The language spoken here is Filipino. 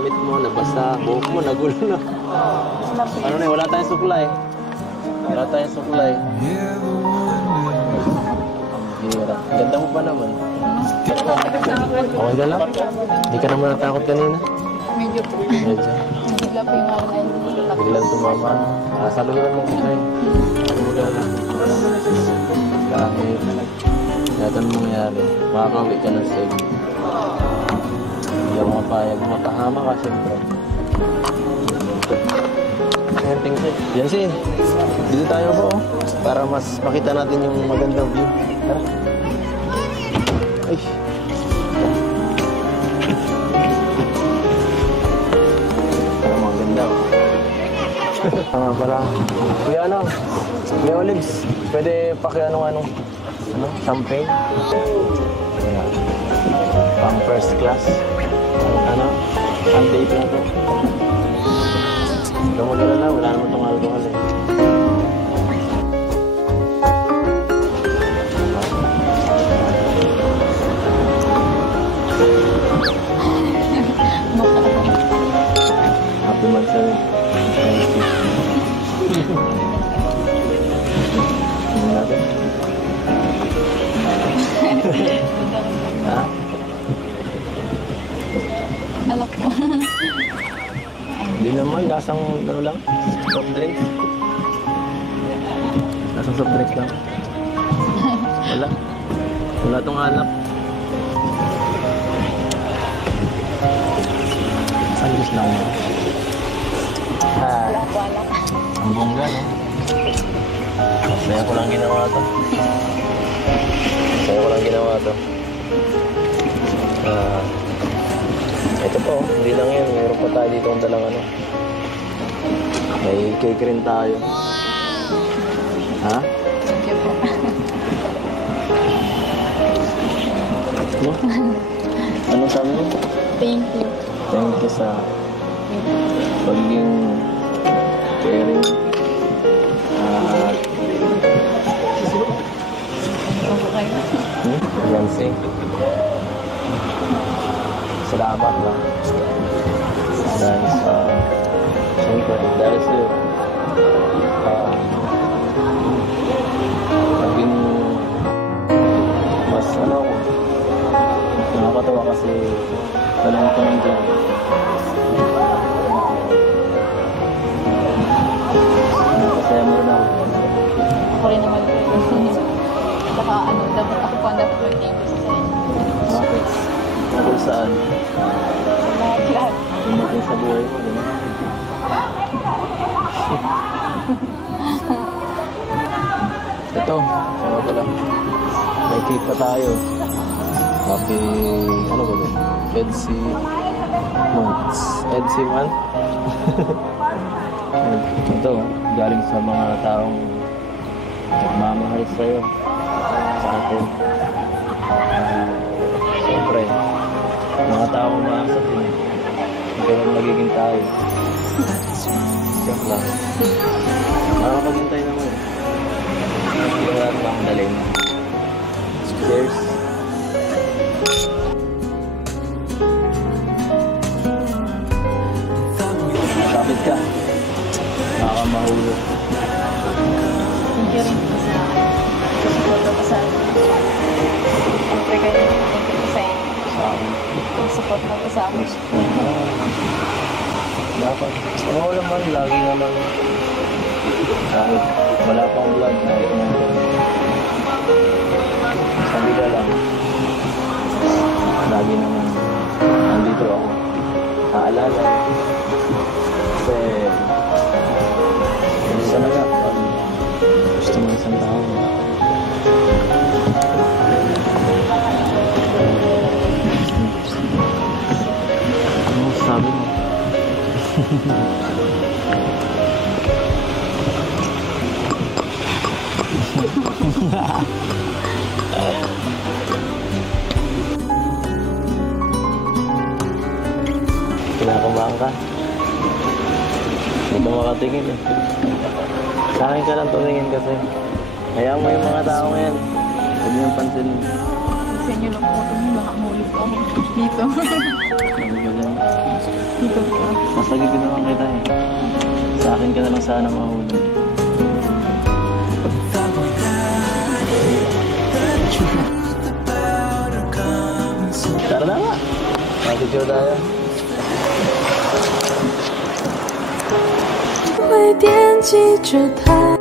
Damit mo, nabasa, buhok mo, nagulo na. Ano na, wala tayong suklay. Wala tayong suklay. Hirap. Ganda mo pa naman. Okay ka lang? Hindi ka naman natakot kanina? Medyo. Medyo. Bigla po yung online. Biglang tumama. Saluhan mo kasi. Kahit anong mangyari, makakauwi ka ng safe. Hindi ako mapayag. Matahama ka siyempre. Yancy, dito tayo po para mas makita natin yung magandang view. Tara. Ay. Parang maganda. Tama pala. Kuya ano? Kuya Olives, pwede paki-ano? Champagne? Wala. Pang first class. Ang date na to. Gamagala na, wala naman itong alcohol eh. Happy Mansari. Tingnan natin. Ha? Alak po. Hindi naman, lasang ano lang, soft drinks. Lasang soft drinks lang. Wala. Wala itong anak. Sandwich lang mo. Wala po alak. Ang bongga, no? Saya ko lang ginawa to. Saya ko lang ginawa to. Ito po, hindi lang yan. Mayroon pa tayo dito ang dalang ano. May cake rin tayo. Ha? Thank you po. No? Anong sabi mo? Thank you. Thank you sa pagiging caring. Yancy. Salamat lang. Dahil sa siyempre, dahil sa'yo naging mas ano ako nakakatawa kasi talong ko nandiyan. Nakasaya mo rin ako. Ako rin naman po. Saka ano, dapat ako pa dapat mag-thank you sa inyo. Bakit? Tungkol saan? Lahat. Tumating sa buhay mo, di ba? Ito, ano ko lang. May cake pa tayo. Happy, ano ba ba? Edsy months. Edsy month? Ito, galing sa mga taong nagmamahal sa'yo. Sa akin. Siyempre, mga taong umaasa din eh. Ganun magiging tayo. Joke lang. Makakapaghintay naman eh. Hindi wala naman akong daling. Cheers. Kapit ka. Makakamahulog. Thank you rin po sa support ko sa siyempre kayo. Thank you po sa inyo. Sa akin. Support mo po sa akin. Dapat. Oo naman, lagi naman. Kahit wala pang vlog, kahit na sabi ka lang. Lagi naman nandito ako. Naalala. Kasi isa na nga. Gusto mo isang tao. Ano sabi mo? Kinakabahan ka? Hindi ka makatingin eh. Sa akin ka lang tumingin kasi. Hayaan mo yung mga tao ngayon. Huwag niyong pansinin. sa inyo lang po ito. Baka mahulog po ako dito. Dito po. Masagig ko naman kita eh. Sa akin ka na lang sana mahulog. Tara na nga. Mag-video tayo. 会惦记着他。